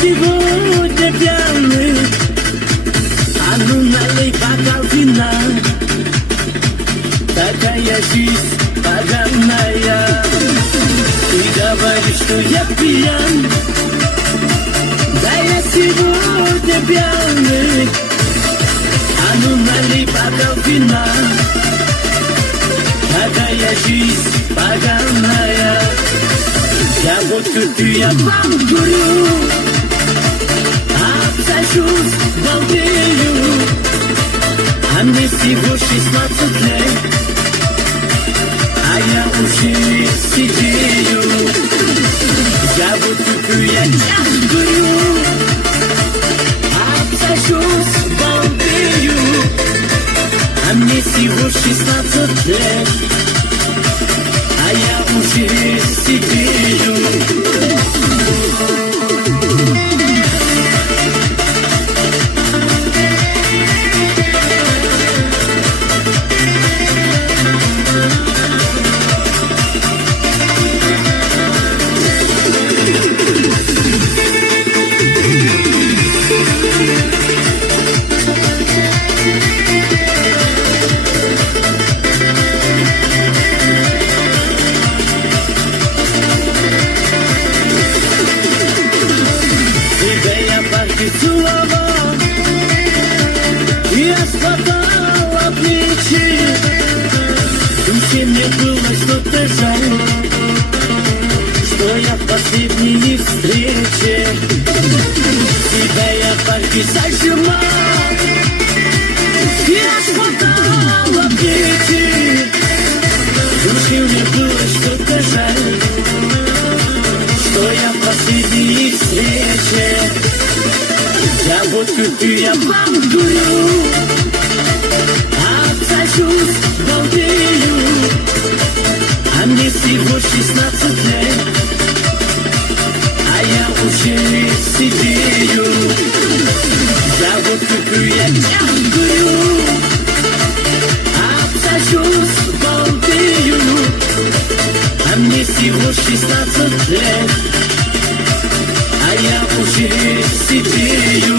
сегодня пьяный, а ну налей бокал вина. Такая жизнь поганая. Ты говоришь, что я пьян, да я сегодня пьяный. А ну налей бокал вина. Такая жизнь поганая. Я водку пью, я вам курю, обсажусь, балдею, а мне всего 16 лет, а я уже сидею. Я водку пью, я час курю, обсажусь, балдею, а мне всего 16 лет, а я уже сидею. Я спадала плечи, в душе мне было что-то жаль, что я в последней встрече тебя я парки зажимал. Я спадала плечи, в душе мне было что-то жаль, что я в последней встрече. Я водку пью, я вам курю, обсажусь, балдею, а мне всего 16 лет, а я уже сидею. Я водку пью, я курю, обсажусь, балдею, а мне всего 16 лет, а я уже сидею.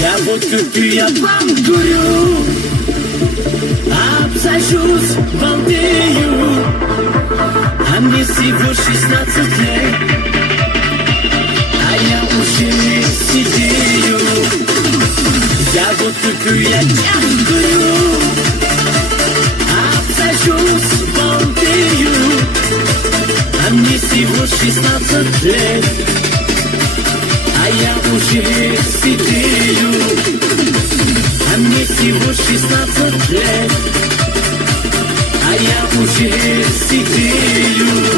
Я водку пью, я вам курю, обсажусь, балдею, а мне всего 16 лет, а я уже сидею. Я водку пью, я курю, обсажусь, балдею, а мне всего 16 лет, а я уже сидею. А мне всего 16 лет, а я уже сидею.